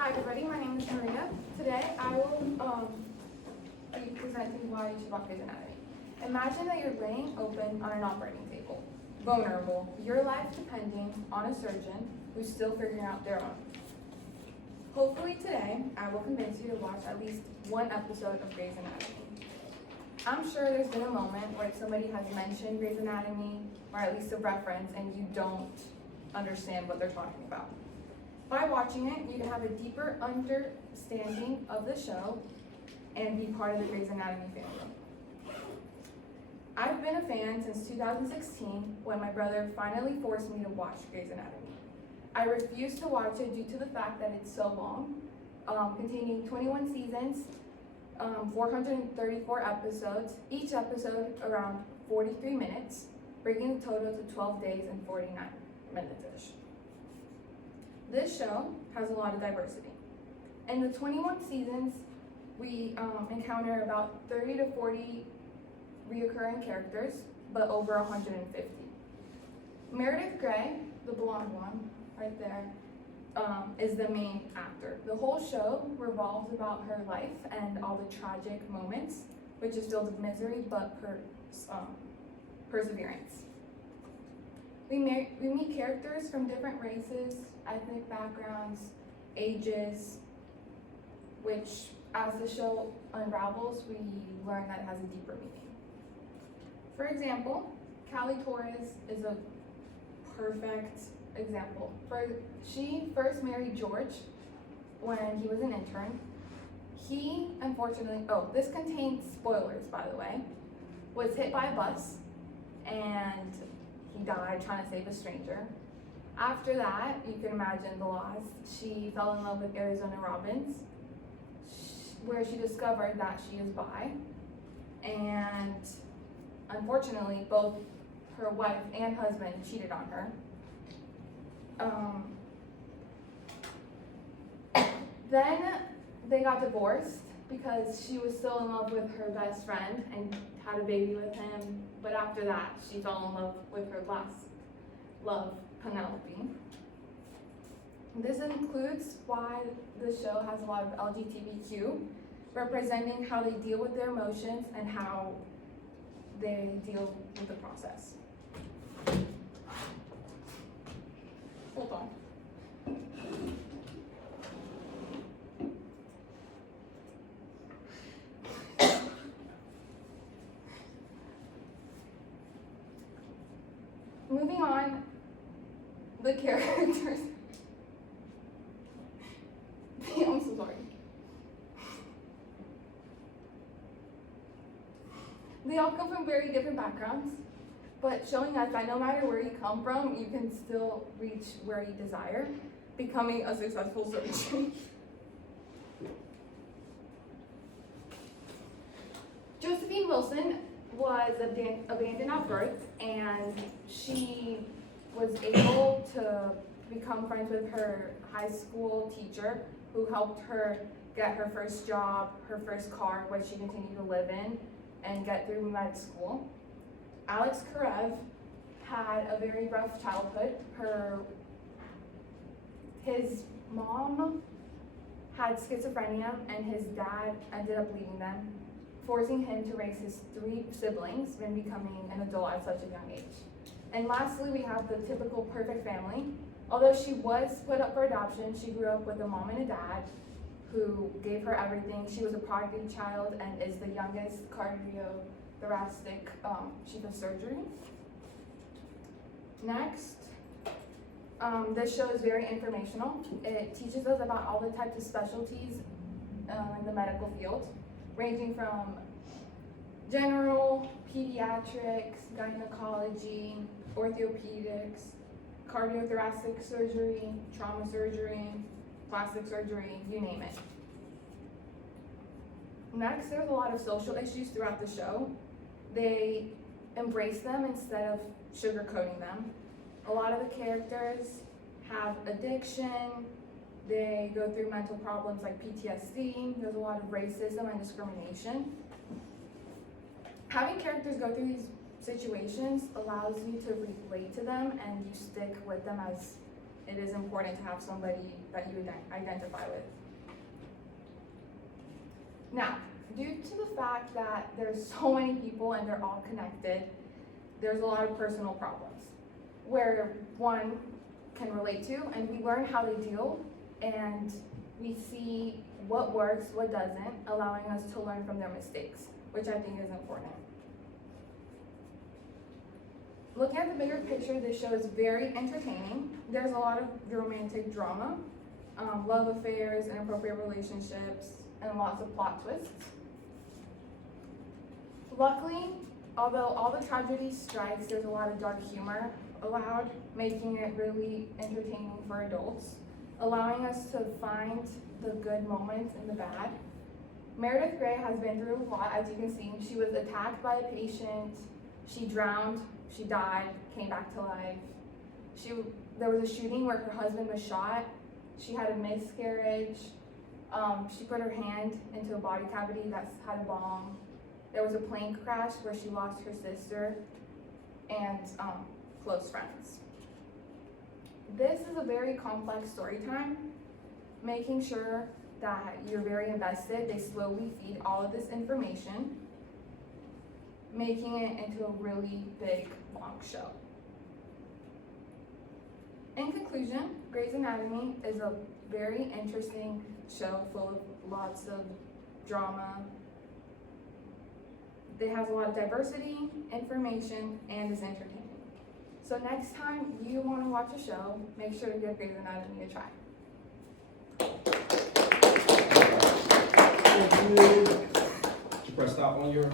Hi everybody, my name is Maria. Today I will be presenting why you should watch Grey's Anatomy. Imagine that you're laying open on an operating table, vulnerable, your life depending on a surgeon who's still figuring out their own. Hopefully today I will convince you to watch at least one episode of Grey's Anatomy. I'm sure there's been a moment where somebody has mentioned Grey's Anatomy, or at least a reference, and you don't understand what they're talking about. By watching it, you can have a deeper understanding of the show and be part of the Grey's Anatomy family. I've been a fan since 2016 when my brother finally forced me to watch Grey's Anatomy. I refused to watch it due to the fact that it's so long, containing 21 seasons, 434 episodes, each episode around 43 minutes, bringing the total to 12 days and 49 minutes-ish. This show has a lot of diversity. In the 21 seasons, we encounter about 30 to 40 reoccurring characters, but over 150. Meredith Grey, the blonde one right there, is the main actor. The whole show revolves about her life and all the tragic moments, which is filled with misery, but perseverance. We meet characters from different races, ethnic backgrounds, ages, which as the show unravels, we learn that it has a deeper meaning. For example, Callie Torres is a perfect example. She first married George when he was an intern. He, unfortunately, this contains spoilers by the way, was hit by a bus and he died trying to save a stranger. After that, you can imagine the loss. She fell in love with Arizona Robbins, where she discovered that she is bi. And unfortunately, both her wife and husband cheated on her. Then they got divorced because she was still in love with her best friend and had a baby with him. But after that, she fell in love with her last love, Penelope. This includes why the show has a lot of LGBTQ, representing how they deal with their emotions and how they deal with the process. Hold on. Moving on, the characters. I'm so sorry. They all come from very different backgrounds, but showing us that no matter where you come from, you can still reach where you desire, becoming a successful surgeon. Josephine Wilson was abandoned at birth, and she was able to become friends with her high school teacher, who helped her get her first job, her first car, which she continued to live in, and get through med school. Alex Karev had a very rough childhood. His mom had schizophrenia, and his dad ended up leaving them, forcing him to raise his 3 siblings when becoming an adult at such a young age. And lastly, we have the typical perfect family. Although she was put up for adoption, she grew up with a mom and a dad who gave her everything. She was a prodigy child and is the youngest cardiothoracic chief of surgery. Next, this show is very informational. It teaches us about all the types of specialties in the medical field, ranging from general, pediatrics, gynecology, orthopedics, cardiothoracic surgery, trauma surgery, plastic surgery, you name it. Next, there's a lot of social issues throughout the show. They embrace them instead of sugarcoating them. A lot of the characters have addiction, they go through mental problems like PTSD, there's a lot of racism and discrimination. Having characters go through these situations allows you to relate to them and you stick with them as it is important to have somebody that you identify with. Now, due to the fact that there's so many people and they're all connected, there's a lot of personal problems where one can relate to, and we learn how to deal, and we see what works, what doesn't, allowing us to learn from their mistakes, which I think is important. Looking at the bigger picture, this show is very entertaining. There's a lot of romantic drama, love affairs, inappropriate relationships, and lots of plot twists. Luckily, although all the tragedy strikes, there's a lot of dark humor allowed, making it really entertaining for adults, allowing us to find the good moments in the bad. Meredith Grey has been through a lot, as you can see. She was attacked by a patient, she drowned, she died, came back to life. There was a shooting where her husband was shot, she had a miscarriage, she put her hand into a body cavity that had a bomb. There was a plane crash where she lost her sister and close friends. This is a very complex story time, making sure that you're very invested. They slowly feed all of this information, making it into a really big, long show. In conclusion, Grey's Anatomy is a very interesting show full of lots of drama. It has a lot of diversity, information, and is entertaining. So next time you want to watch a show, make sure to give Grey's Anatomy a try. Thank you. Did you press stop on your